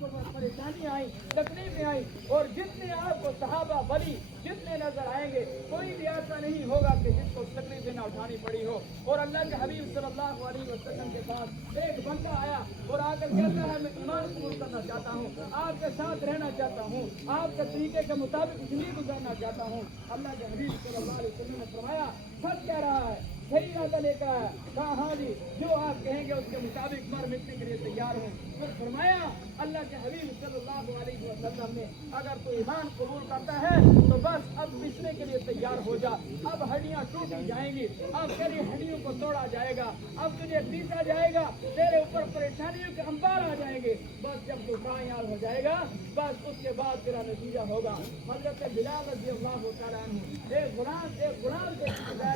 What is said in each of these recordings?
को परेशानी आई, तकलीफें आई, और जितने आपको सहाबा वली जितने नजर आएंगे, कोई भी ऐसा नहीं होगा कि जिसको तकलीफें ना उठानी पड़ी हो। और अल्लाह के हबीब सल्लल्लाहु अलैहि वसल्लम के पास एक बंदा आया और आकर कहता है, मैं ईमान कबूल करना चाहता हूँ, आपके साथ रहना चाहता हूँ, आपके तरीके के मुताबिक जिंदगी गुजारना चाहता हूँ। अल्लाह के हबीब सल्लल्लाहु अलैहि वसल्लम ने फरमाया, सच कह रहा है, सही रास्ता लेकर है। कहा हाँ जी, जो आप कहेंगे उसके मुताबिक मर मिटने के लिए तैयार हूँ। फिर फरमाया अल्लाह के हबीब सल्लल्लाहु अलैहि वसल्लम ने, अगर तू ईमान कबूल करता है तो बस अब मिटने के लिए तैयार हो जा, अब हड्डियां टूटी जाएंगी, अब तेरी हड्डियों को तोड़ा जाएगा, अब तुझे पीसा जाएगा, तेरे ऊपर परेशानियों के अंबार आ जाएंगे। बस जब तू कामयाब हो जाएगा, बस उसके बाद तेरा नतीजा होगा। हजरत बिलाल रज़ियल्लाहु तआला अन्हु एक गुलाम थे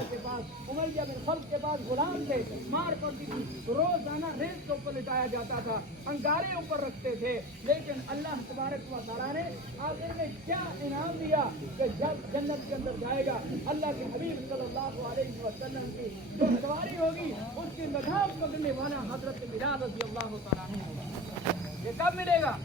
के पास, उमैया बिन खल्फ के पास गुलाम थे, मार पड़ती थी, रोजाना रेत के ऊपर लिटाया जाता था, अंगारे ऊपर रखते थे। लेकिन अल्लाह तबारक व तआला ने आखिर में क्या इनाम दिया कि जब जन्नत के अंदर जाएगा, अल्लाह के हबीब सल्लल्लाहु अलैहि वसल्लम की जो सवारी होगी उसकी मजाक पकड़ने वाला हजरत बिलाल रज़ियल्लाहु तआला अन्हु होगा। ये कब मिलेगा?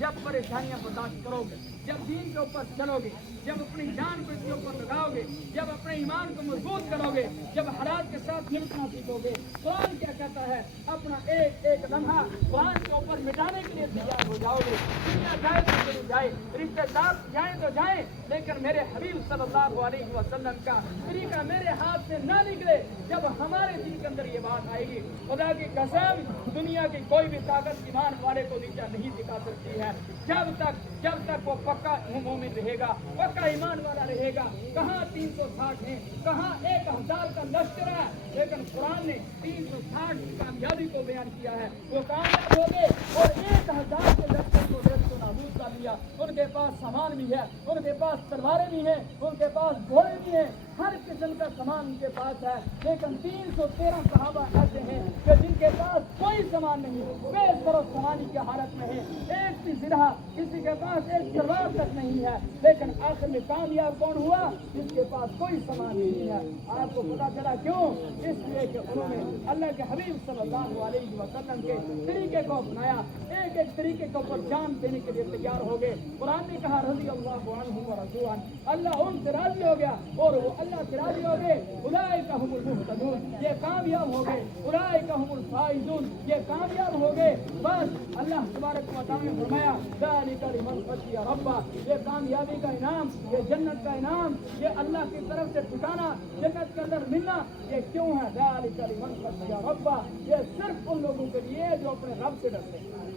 जब परेशानियां बर्दाश्त करोगे, जब दीन के ऊपर चलोगे, जब अपनी जान को इसके ऊपर लगाओगे, जब अपने ईमान को मजबूत करोगे, जब हालात के साथ निपटना सीखोगे। कुरान क्या कहता है? अपना एक एक लम्हा कुरान के ऊपर मिटाने के लिए तैयार हो जाओगे। दुनिया जाए तो चली जाए, रिश्तेदार जाए तो जाए, लेकिन मेरे हबीब सल्लल्लाहु अलैहि वसल्लम का तरीका मेरे हाथ से ना निकले। जब हमारे दिल के अंदर ये बात आएगी, खुदा की कसम, दुनिया की कोई भी ताकत ईमान वाले को नीचा नहीं दिखा सकती है। जब तक वो पक्का मोमिन रहेगा, पक्का ईमान वाला रहेगा। कहाँ 360 है, कहाँ 1000 का लश्कर है, लेकिन कुरान ने 360 की कामयाबी को बयान किया है। वो कामयाब हो गए और 1000 के लश्कर को नाबूद कर लिया। उनके पास सामान भी है, उनके पास तलवारें भी हैं, उनके पास घोड़े भी हैं, हर किस्म का सामान उनके पास है। लेकिन 313 सहाबा ऐसे हैं कि जिनके पास कोई सामान नहीं, वे सामानी की हालत में है। एक भी जिरहा किसी के पास एक तलवार तक नहीं है। लेकिन आखिर में कामयाब कौन हुआ? जिसके पास कोई सामान नहीं है। आपको पता चला क्यों? इसलिए कि उन्होंने अल्लाह के हबीब सल्लल्लाहु अलैहि वसल्लम के तरीके को अपनाया, एक एक तरीके के ऊपर जान देने के लिए तैयार हो गए। कुरान ने कहा रज़ियल्लाहु अन्हु व रज़ू अन्हु, अल्लाह उनसे राजी हो गया और वो अल्लाह से राजी हो गए। उलाइका हुमुल मुहतदून, ये कामयाब हो गए। उलाइका हुमुल फाइजून, ये कामयाब हो गए। बस अल्लाह तबारक व तआला ने फरमाया ज़ालिका लिमन खशिया रब्बा, ये कामयाबी का इनाम, ये जन्नत का इनाम, ये अल्लाह की तरफ से ठिकाना, जन्नत के अंदर मिलना, ये क्यों है? ज़ालिका लिमन खशिया रब्बा, ये सिर्फ उन लोगों के लिए जो अपने रब से डरते हैं।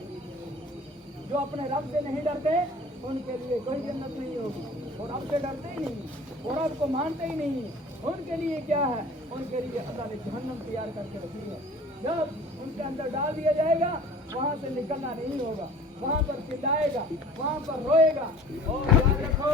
जो अपने रब से नहीं डरते उनके लिए कोई जन्नत नहीं होगी। और रब से डरते ही नहीं और रब को मानते ही नहीं, उनके लिए क्या है? उनके लिए अल्लाह ने जहन्नम तैयार करके रखी है। जब उनके अंदर डाल दिया जाएगा, वहाँ से निकलना नहीं होगा, वहाँ पर चिल्लाएगा, वहाँ पर रोएगा। और याद रखो,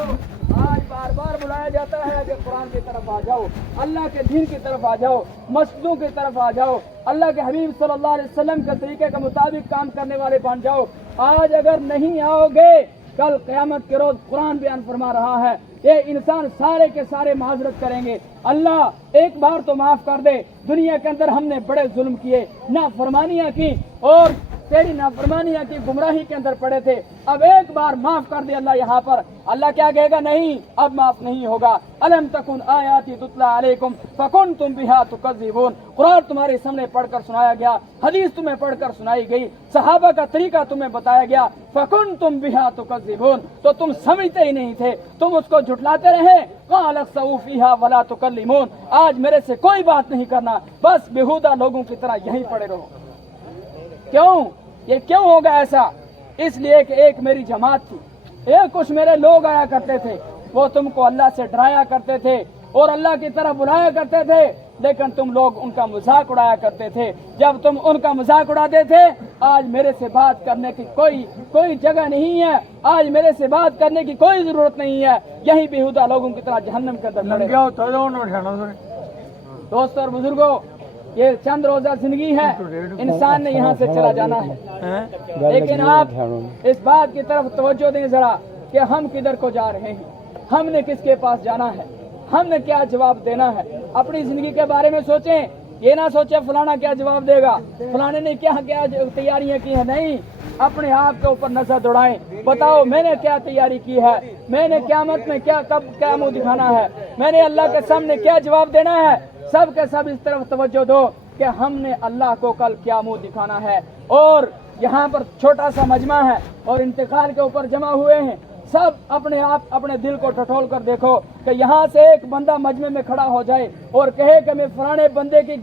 आज बार बार बुलाया जाता है कि कुरान की तरफ आ जाओ, अल्लाह के दीन की तरफ आ जाओ, मस्जिदों की तरफ आ जाओ, अल्लाह के हबीब सल्लल्लाहु अलैहि वसल्लम के तरीके के मुताबिक काम करने वाले बन जाओ। आज अगर नहीं आओगे, कल क़यामत के रोज कुरान बयान फरमा रहा है, ये इंसान सारे के सारे माजरत करेंगे। अल्लाह एक बार तो माफ कर दे, दुनिया के अंदर हमने बड़े जुल्म किए, नाफरमानियां की और तेरी नाफरमानियां की गुमराही के अंदर पड़े थे, अब एक बार माफ कर दे अल्लाह। यहाँ पर अल्लाह क्या कहेगा? नहीं, अब माफ नहीं होगा। अलम तकुन आयाती तुतला अलैकुम फकुनतुम बिहा तुकज़्ज़िबून, कुरान तुम्हारे सामने पढ़कर सुनाया गया, हदीस तुम्हें पढ़कर सुनाई गई, सहाबा का तरीका तुम्हें बताया गया, फकुनतुम बिहा तुकज़्ज़िबून, तो तुम समझते ही नहीं थे, तुम उसको झुटलाते रहे। क़ाल अख़्सऊ फ़ीहा वला तुकल्लिमून, आज मेरे से कोई बात नहीं करना, बस बेहुदा लोगों की तरह यहीं पड़े रहो। क्यों? ये क्यों होगा ऐसा? इसलिए कि एक मेरी जमात थी, एक कुछ मेरे लोग आया करते थे, वो तुमको अल्लाह से डराया करते थे और अल्लाह की तरफ बुलाया करते थे, लेकिन तुम लोग उनका मजाक उड़ाया करते थे। जब तुम उनका मजाक उड़ाते थे, आज मेरे से बात करने की कोई जगह नहीं है, आज मेरे से बात करने की कोई जरूरत नहीं है, यही बेहुदा लोगों की तरह जहन्नम के अंदर पड़े। दोस्तों और बुजुर्गों, ये चंद रोजा जिंदगी है, इंसान ने यहाँ से चला जाना है। लेकिन आप इस बात की तरफ तवज्जो दें जरा कि हम किधर को जा रहे हैं, हमने किसके पास जाना है, हमने क्या जवाब देना है। अपनी जिंदगी के बारे में सोचें ये ना सोचे फलाना क्या जवाब देगा, फलाने ने क्या क्या तैयारियां की है, नहीं, अपने आप के ऊपर नजर दौड़ाएं। बताओ मैंने क्या तैयारी की है, मैंने क़यामत में क्या कब क्या मुंह दिखाना है, मैंने अल्लाह के सामने क्या जवाब देना है। सब के सब इस तरफ तवज्जो दो कि हमने अल्लाह को कल क्या मुंह दिखाना है। और यहाँ पर छोटा सा मजमा है और इंतकाल के ऊपर जमा हुए हैं, सब अपने आप अपने दिल को टटोल कर देखो कि यहाँ से एक बंदा मजमे में खड़ा हो जाए और कहे कि मैं फलाने बंदे की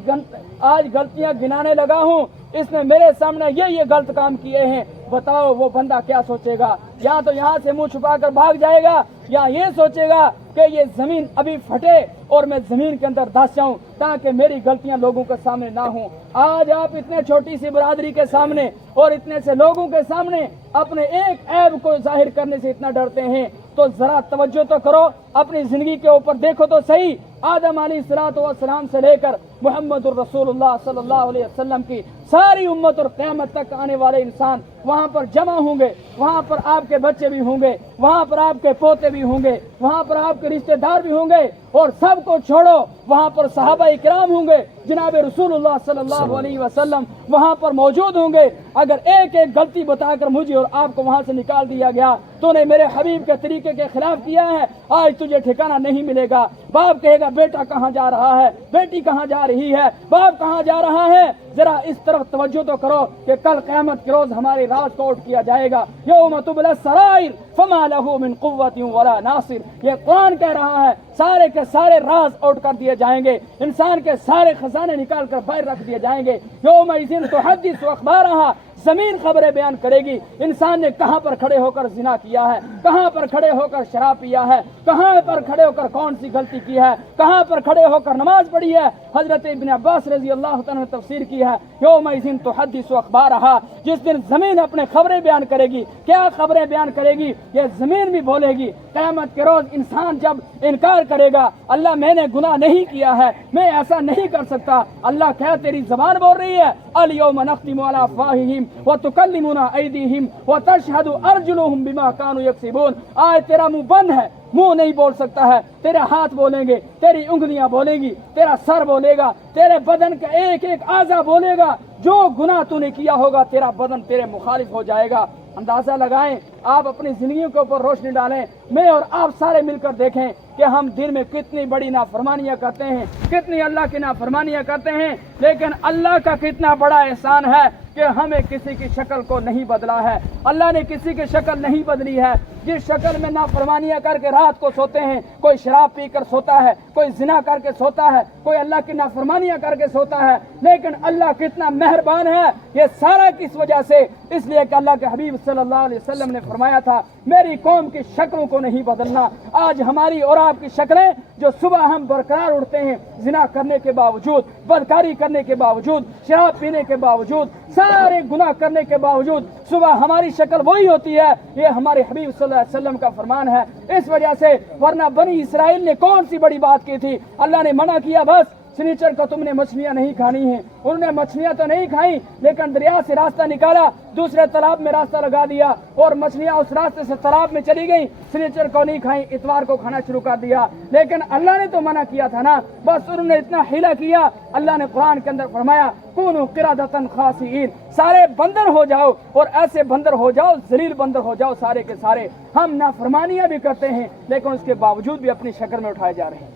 आज गलतियां गिनाने लगा हूँ, इसने मेरे सामने ये गलत काम किए हैं। बताओ वो बंदा क्या सोचेगा? या तो यहाँ से मुंह छुपा कर भाग जाएगा, या ये सोचेगा कि ये जमीन अभी फटे और मैं जमीन के अंदर धंस जाऊं ताकि मेरी गलतियां लोगों के सामने ना हो। आज आप इतने छोटी सी बरादरी के सामने और इतने से लोगों के सामने अपने एक ऐब को जाहिर करने से इतना डरते हैं, तो जरा तवज्जो तो करो, अपनी जिंदगी के ऊपर देखो तो सही। आदम अलैहिस्सलातु वस्सलाम से लेकर मुहम्मदुर रसूलुल्लाह सल्लल्लाहु अलैहि वसल्लम की सारी उम्मत और क़यामत तक आने वाले इंसान वहाँ पर जमा होंगे, वहाँ पर आपके बच्चे भी होंगे, वहाँ पर आपके पोते भी होंगे, वहाँ पर आपके रिश्तेदार भी होंगे, और सबको छोड़ो वहाँ पर सहाबा इकराम होंगे, जनाब रसूलुल्लाह सल्लल्लाहु अलैहि वसल्लम वहाँ पर मौजूद होंगे। अगर एक एक गलती बताकर मुझे और आपको वहाँ से निकाल दिया गया, तूने मेरे हबीब के तरीके के खिलाफ किया है, आज तुझे ठिकाना नहीं मिलेगा। बाप कहेगा बेटा कहाँ जा रहा है, बेटी कहाँ जा रही है, बाप कहाँ जा रहा है। जरा इस तरफ तवज्जो तो करो कि कल क़यामत के रोज हमारे राज को आउट किया जाएगा। यौम तुबला सराइर फमा लहू मिन कुव्वतिन वला नासिर, ये कुरान कह रहा है, सारे के सारे राज आउट कर दिए जाएंगे, इंसान के सारे खजाने निकाल कर बाहर रख दिए जाएंगे। यौम इज़िन तुहद्दिसु अख़बारहा, जमीन खबरें बयान करेगी इंसान ने कहां पर खड़े होकर जिना किया है, कहां पर खड़े होकर शराब पिया है, कहां पर खड़े होकर कौन सी गलती की है, कहां पर खड़े होकर नमाज पढ़ी है। हजरत इब्न अब्बास रजी अल्लाह तआला ने तफसीर की है, यौम इज़िन तुहद्दिसु अख़बारहा, जिस दिन जमीन अपने खबरें बयान करेगी। क्या खबरें बयान करेगी? ये जमीन भी बोलेगी। क़यामत के रोज इंसान जब इनकार करेगा, अल्लाह मैंने गुनाह नहीं किया है, मैं ऐसा नहीं कर सकता, अल्लाह क्या तेरी जबान बोल रही है, अल यौम नख्तिमु अला अफ़वाहिहिम व तुकल्लिमुना ऐदीहिम व तशहदु अर्जुलुहुम बिमा कानू यक्सिबून। आज तेरा मुंह बंद है, मुंह नहीं बोल सकता है, तेरे हाथ बोलेंगे, तेरी उंगलियां बोलेंगी, तेरा सर बोलेगा, तेरे बदन का एक एक आज़ा बोलेगा। जो गुनाह तूने किया होगा तेरा बदन तेरे मुखालिफ हो जाएगा। अंदाजा लगाएं, आप अपनी जिंदगी के ऊपर रोशनी डालें, मैं और आप सारे मिलकर देखें कि हम दिन में कितनी बड़ी नाफरमानियां करते हैं, कितनी अल्लाह की नाफरमानियां करते हैं, लेकिन अल्लाह का कितना बड़ा एहसान है कि हमें किसी की शक्ल को नहीं बदला है। अल्लाह ने किसी की शक्ल नहीं बदली है। जिस शक्ल में नाफरमानियां करके रात को सोते हैं, कोई शराब पी कर सोता है, कोई जिना करके सोता है, कोई अल्लाह की नाफरमानियां करके सोता है, लेकिन अल्लाह कितना मेहरबान है। ये सारा किस वजह से? इसलिए कि अल्लाह के हबीब सल्लल्लाहु अलैहि वसल्लम ने फरमाया था, मेरी कौम की शक्लों को नहीं बदलना। आज हमारी और आपकी शक्लें जो सुबह हम बरकरार उठते हैं, जिना करने के बावजूद, बदकारी करने के बावजूद, शराब पीने के बावजूद, सारे गुनाह करने के बावजूद सुबह हमारी शक्ल वही होती है। ये हमारे हबीब सल्लल्लाहु अलैहि वसल्लम का फरमान है। इस वजह से, वरना बनी इसराइल ने कौन सी बड़ी बात की थी? अल्लाह ने मना किया, बस शनिचर को तुमने मछलियां नहीं खानी है। उन्होंने मछलियां तो नहीं खाई, लेकिन दरिया से रास्ता निकाला, दूसरे तालाब में रास्ता लगा दिया और मछलियां उस रास्ते से तालाब में चली गई। शनिचर को नहीं खाई, इतवार को खाना शुरू कर दिया, लेकिन अल्लाह ने तो मना किया था ना। बस उन्होंने इतना हिला किया, अल्लाह ने कुरान के अंदर फरमाया, कूनू क़िरादतन ख़ासिईन, सारे बंदर हो जाओ और ऐसे बंदर हो जाओ, जलील बंदर हो जाओ सारे के सारे। हम नाफरमानियां भी करते हैं, लेकिन उसके बावजूद भी अपनी शक्ल में उठाए जा रहे हैं।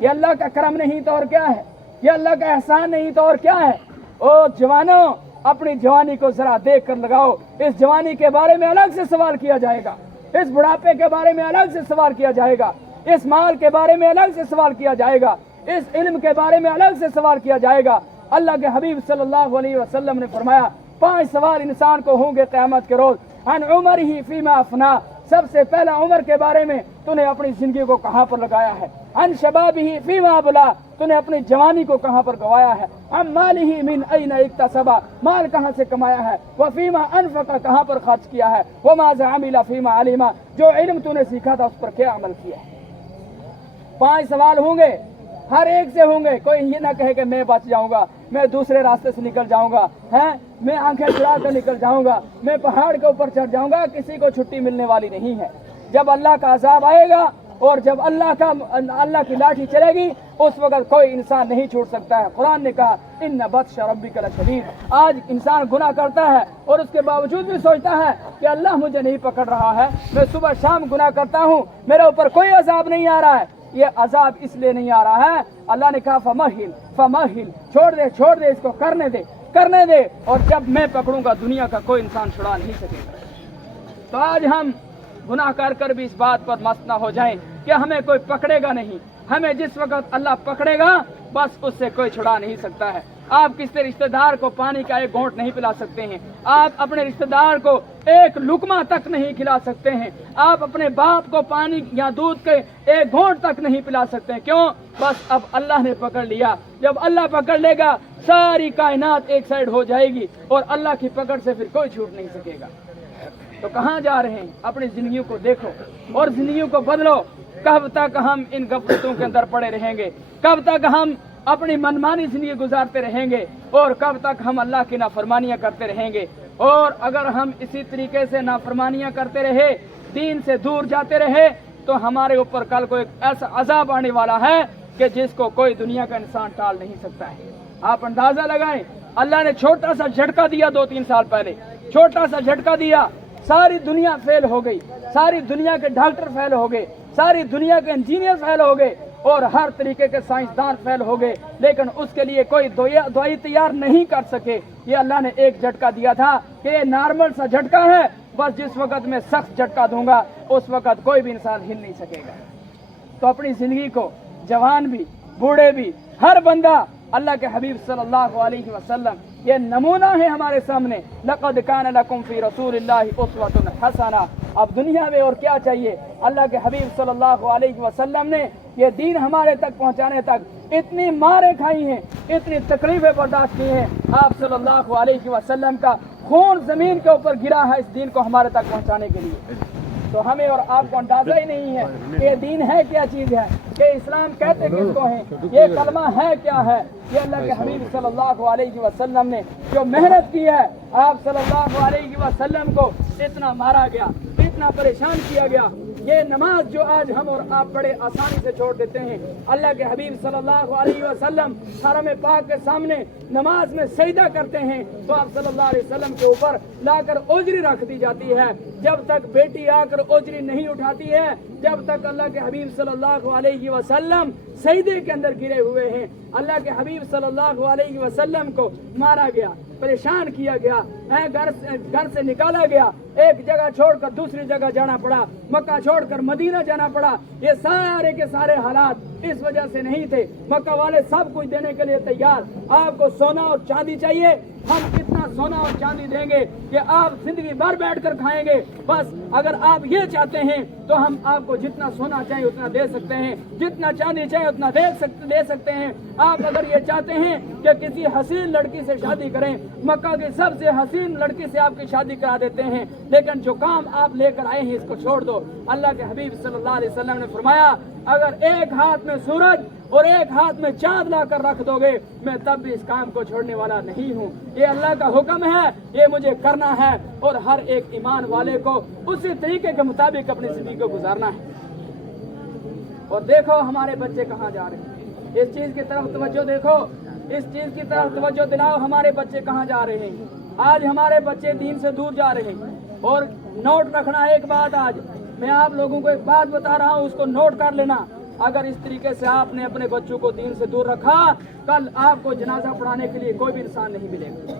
ये अल्लाह का करम नहीं तो और क्या है? ये अल्लाह का एहसान नहीं तो और क्या है? ओ जवानों, अपनी जवानी को जरा देख कर लगाओ। इस जवानी के बारे में अलग से सवाल किया जाएगा, इस बुढ़ापे के बारे में अलग से सवाल किया जाएगा, इस माल के बारे में अलग से सवाल किया जाएगा, इस इल्म के बारे में अलग से सवाल किया जाएगा। अल्लाह के हबीब सल्लल्लाहु अलैहि वसल्लम ने फरमाया, 5 सवाल इंसान को होंगे क़यामत के रोज। अन उमरिही फीमा अफना, सबसे पहला उम्र के बारे में, तूने अपनी जिंदगी को कहां पर लगाया है। अन शबाबिही फीमा अबला, तूने अपनी जवानी को कहां पर गवाया है। अम मालिही मिन ऐन इक्तसबा, माल कहां से कमाया है। व फीमा अनफका, कहां पर खर्च किया है। व माज़ा अमिला फीमा अलिमा, जो इल्म तूने सीखा था उस पर क्या अमल किया है। 5 सवाल होंगे, हर एक से होंगे। कोई ये ना कहे कि मैं बच जाऊंगा, मैं दूसरे रास्ते से निकल जाऊंगा, हैं, मैं आंखें चुरा कर निकल जाऊंगा, मैं पहाड़ के ऊपर चढ़ जाऊंगा। किसी को छुट्टी मिलने वाली नहीं है। जब अल्लाह का अज़ाब आएगा اور جب اللہ کی لاٹھی چلے گی اس وقت کوئی انسان نہیں چھوٹ سکتا ہے۔ قرآن نے کہا ان بطش ربک لشدید۔ آج انسان گناہ کرتا ہے اور اس کے باوجود بھی سوچتا ہے کہ اللہ مجھے نہیں پکڑ رہا ہے، میں صبح شام گناہ کرتا ہوں، میرے اوپر کوئی عذاب نہیں آ رہا ہے۔ یہ عذاب اس لیے نہیں آ رہا ہے، اللہ نے کہا فمہل، چھوڑ دے اس کو کرنے دے، اور جب میں پکڑوں گا دنیا کا کوئی انسان چھڑا نہیں سکے گا۔ تو آج ہم گناہ کر بھی اس بات پر مست نہ ہو جائیں کہ ہمیں کوئی پکڑے گا نہیں۔ ہمیں جس وقت اللہ پکڑے گا بس اس سے کوئی چھڑا نہیں سکتا ہے۔ آپ کسی رشتہ دار کو پانی کا ایک گھونٹ نہیں پلا سکتے ہیں، آپ اپنے رشتہ دار کو ایک لقمہ تک نہیں کھلا سکتے ہیں، آپ اپنے باپ کو پانی یا دودھ کے ایک گھونٹ تک نہیں پلا سکتے ہیں۔ کیوں؟ بس اب اللہ نے پکڑ لیا۔ جب اللہ پکڑ لے گا ساری کائنات ایک سائڈ ہو جائے گی اور اللہ کی پکڑ سے پھر کوئی چھوٹ نہیں سکے گا۔ تو کہاں جا رہے ہیں؟ اپنی زندگیوں کو دیکھو اور زندگیوں کو بدلو۔ کب تک ہم ان غفلتوں کے اندر پڑے رہیں گے؟ کب تک ہم اپنی منمانی زندگی گزارتے رہیں گے؟ اور کب تک ہم اللہ کی نافرمانیاں کرتے رہیں گے؟ اور اگر ہم اسی طریقے سے نافرمانیاں کرتے رہے، دین سے دور جاتے رہے، تو ہمارے اوپر کل کو ایک ایسا عذاب آنے والا ہے کہ جس کو کوئی دنیا کا انسان ٹال نہیں سکتا ہے۔ آپ اندازہ لگائیں، اللہ نے چھوٹا سا جھٹکا دیا 2-3 سال پہلے، چھوٹا سا جھٹکا دیا، ساری دنیا فیل ہو گئی، ساری دنیا کے ڈاکٹر فیل ہو گئے، ساری دنیا کے انجینئر فیل ہو گئے اور ہر طریقے کے سائنسدان فیل ہو گئے، لیکن اس کے لیے کوئی دوائی تیار نہیں کر سکے۔ یہ اللہ نے ایک جھٹکا دیا تھا کہ یہ نارمل سا جھٹکا ہے، بس جس وقت میں سخت جھٹکا دوں گا اس وقت کوئی بھی انسان ہل نہیں سکے گا۔ تو اپنی زندگی کو جوان بھی بوڑھے بھی ہر بندہ اللہ کے حبیب صلی اللہ علیہ وسلم یہ نمونہ ہے ہمارے سامنے، لقد کان لکم فی رسول اللہ اسوۃ حسنہ۔ اب دنیا میں اور کیا چاہیے؟ اللہ کے حبیب صلی اللہ علیہ وسلم نے یہ دین ہمارے تک پہنچانے تک اتنی ماریں کھائی ہیں، اتنی تکلیفیں برداشت کی ہیں۔ آپ صلی اللہ علیہ وسلم کا خون زمین کے اوپر گرا ہے اس دین کو ہمارے تک پہنچانے کے لیے۔ تو ہمیں اور آپ کو اندازہ ہی نہیں ہے کہ یہ دین ہے کیا چیز ہے، کہ اسلام کہتے کس کو ہیں، یہ کلمہ ہے کیا ہے۔ یہ اللہ کے حبیب صلی اللہ علیہ وسلم نے جو محنت کی ہے، آپ صلی اللہ علیہ وسلم کو اتنا مارا گیا، اتنا پریشان کیا گیا۔ یہ نماز جو آج ہم اور آپ بڑے آسانی سے چھوڑ دیتے ہیں، اللہ کے حبیب صلی اللہ علیہ وسلم حرم پاک کے سامنے نماز میں سجدہ کرتے ہیں تو آپ صلی اللہ علیہ وسلم کے اوپر لا کر اجری رکھ دی جاتی ہے۔ جب تک بیٹی آ کر اجری نہیں اٹھاتی ہے، جب تک اللہ کے حبیب صلی اللہ علیہ وسلم سجدے کے اندر گرے ہوئے ہیں۔ اللہ کے حبیب صلی اللہ علیہ وسلم کو مارا گیا، پریشان کیا گیا، گھر سے نکالا گیا، ایک جگہ چھوڑ کر دوسری جگہ جانا پڑا، مکہ چھوڑ کر مدینہ جانا پڑا۔ یہ سارے کے سارے حالات اس وجہ سے نہیں تھے۔ مکہ والے سب کچھ دینے کے لیے تیار، آپ کو سونا اور چاندی چاہیے، ہم کتنا سونا اور چاندی دیں گے کہ آپ زندگی بھر بیٹھ کر کھائیں گے۔ بس اگر آپ یہ چاہتے ہیں تو ہم آپ کو جتنا سونا چاہیے اتنا دے سکتے ہیں، جتنا چاندی چاہیے اتنا دے سکتے ہیں۔ آپ اگر یہ چاہتے ہیں کہ کسی حسین لڑکی سے شادی کریں، مکہ کی سب سے حسین لڑکی سے آپ کی شادی کرا دیتے ہیں، لیکن جو کام آپ لے کر آئے ہیں اس کو چھوڑ دو۔ اللہ کے حبیب صلی اللہ علیہ وسلم نے فرمایا اگر ایک ہاتھ میں سورج اور ایک ہاتھ میں چاند لا کر رکھ دو گے میں تب بھی اس کام کو چھوڑنے والا نہیں ہوں۔ یہ اللہ کا حکم ہے، یہ مجھے کرنا ہے اور ہر ایک ایمان والے کو اسی طریقے کے مطابق اپنی زندگی کو گزارنا ہے۔ اور دیکھو ہمارے بچے کہاں جا رہے ہیں، اس چیز کی طرف توجہ دیکھو، اس چیز کی طرف توجہ دلاؤ، ہمارے بچے کہاں جا رہے ہیں۔ آج ہمارے بچے دین سے دور جا رہے ہیں۔ اور نوٹ رکھنا ایک بات، آج میں آپ لوگوں کو ایک بات بتا رہا ہوں، اس کو نوٹ کر لینا۔ اگر اس طریقے سے آپ نے اپنے بچوں کو دین سے دور رکھا، کل آپ کو جنازہ پڑھانے کے لیے کوئی بھی انسان نہیں ملے گا۔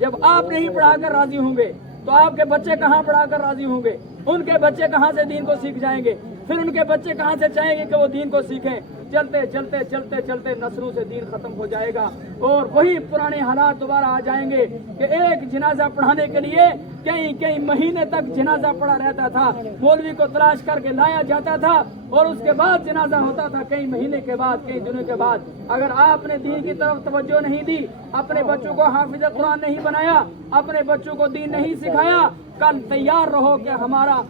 جب آپ نہیں پڑھا کر راضی ہوں گے تو آپ کے بچے کہاں پڑھا کر راضی ہوں گے؟ ان کے بچے کہاں سے دین کو سیکھ جائیں گے؟ پھر ان کے بچے کہاں سے چاہیں گے کہ وہ دین کو سیکھیں؟ چلتے چلتے چلتے چلتے نسلوں سے دین ختم ہو جائے گا اور وہی پرانے حالات دوبارہ آ جائیں گے کہ ایک جنازہ پڑھانے کے لیے کئی مہینے تک جنازہ پڑا رہتا تھا، مولوی کو تلاش کر کے لایا جاتا تھا اور اس کے بعد جنازہ ہوتا تھا کئی مہینے کے بعد، کئی دنوں کے بعد۔ اگر آپ نے دین کی طرف توجہ نہیں دی، اپنے بچوں کو حافظ قرآن نہیں بنایا، اپنے بچوں کو دین نہیں سکھایا، کل تیار رہو کہ ہمارا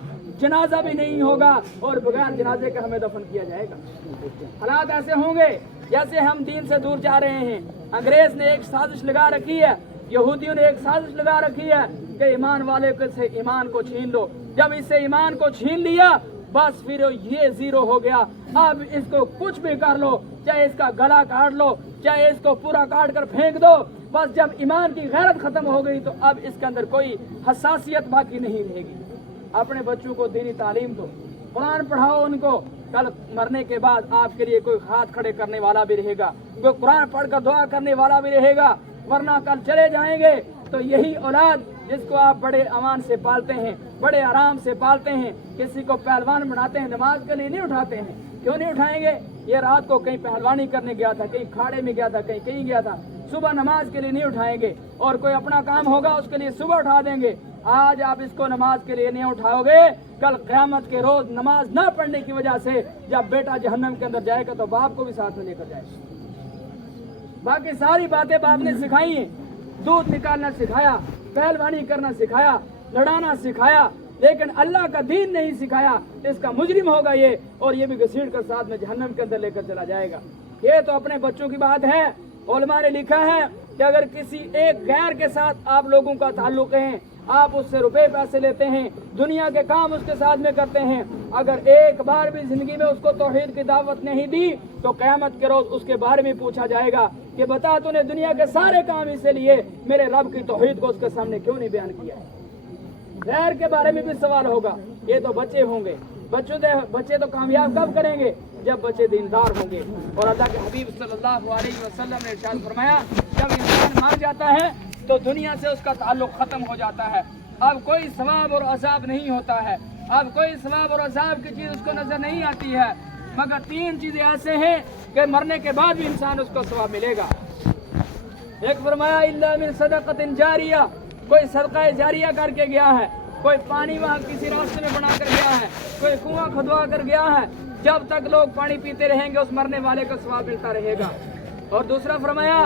جنازہ بھی نہیں ہوگا اور بغیر جنازے کے ہمیں دفن کیا جائے گا۔ حالات ایسے ہوں گے جیسے ہم دین سے دور جا رہے ہیں۔ انگریز نے ایک سازش لگا رکھی ہے، یہودیوں نے ایک سازش لگا رکھی ہے کہ ایمان والے سے ایمان کو چھین لو۔ جب اس سے ایمان کو چھین لیا बस फिर ये जीरो हो गया। अब इसको कुछ भी कर लो, चाहे इसका गला काट लो, चाहे इसको पूरा काट कर फेंक दो, बस जब ईमान की गैरत खत्म हो गई तो अब इसके अंदर कोई हसासियत बाकी नहीं रहेगी। अपने बच्चों को दीनी तालीम दो, कुरान पढ़ाओ उनको। कल मरने के बाद आपके लिए कोई हाथ खड़े करने वाला भी रहेगा, कोई कुरान पढ़कर दुआ करने वाला भी रहेगा, वरना कल चले जाएंगे तो यही औलाद जिसको आप बड़े अमान से पालते हैं, बड़े आराम से पालते हैं, किसी को पहलवान बनाते हैं, नमाज के लिए नहीं उठाते हैं। क्यों नहीं उठाएंगे? ये रात को कहीं पहलवानी करने गया था, कहीं खाड़े में गया था, कहीं कहीं गया था, सुबह नमाज के लिए नहीं उठाएंगे। और कोई अपना काम होगा उसके लिए सुबह उठा देंगे। आज आप इसको नमाज के लिए नहीं उठाओगे, कल क़यामत के रोज नमाज ना पढ़ने की वजह से जब बेटा जहन्नम के अंदर जाएगा तो बाप को भी साथ में लेकर जाएगा। बाकी सारी बातें बाप ने सिखाई हैं, दूध निकालना सिखाया, पहलवानी करना सिखाया, लड़ाना सिखाया, लेकिन अल्लाह का दीन नहीं सिखाया, इसका मुजरिम होगा ये, और ये भी घसीट कर साथ में जहन्नम के अंदर लेकर चला जाएगा। ये तो अपने बच्चों की बात है। उलमा ने लिखा है कि अगर किसी एक गैर के साथ आप लोगों का ताल्लुक है, आप उससे रुपए पैसे लेते हैं, दुनिया के काम उसके साथ में करते हैं, अगर एक बार भी जिंदगी में उसको तौहीद की दावत नहीं दी तो क़यामत के रोज उसके बारे में पूछा जाएगा कि बता तूने दुनिया के सारे काम इसे लिए, मेरे रब की तौहीद को उसके सामने क्यों नहीं बयान किया। गैर के बारे में भी सवाल होगा। ये तो बच्चे होंगे, बच्चे तो कामयाब कब करेंगे? जब बच्चे दीनदार होंगे। और अल्लाह के हबीब सल्लल्लाहु अलैहि वसल्लम ने इरशाद फरमाया, जब इंसान मर जाता है तो दुनिया से उसका ताल्लुक खत्म हो जाता है। अब कोई सवाब और अजाब नहीं होता है, अब कोई सवाब और अजाब की चीज उसको नजर नहीं आती है, मगर तीन चीजें ऐसे हैं कि मरने के बाद भी इंसान उसको सवाब मिलेगा। एक फरमाया इल्ला मिन सदक़तिन जारिया, कोई सदका जारिया करके गया है, कोई पानी वहाँ किसी रास्ते में बना कर गया है, कोई कुआं खुदवा कर गया है, जब तक लोग पानी पीते रहेंगे उस मरने वाले को सवाब मिलता रहेगा। और दूसरा फरमाया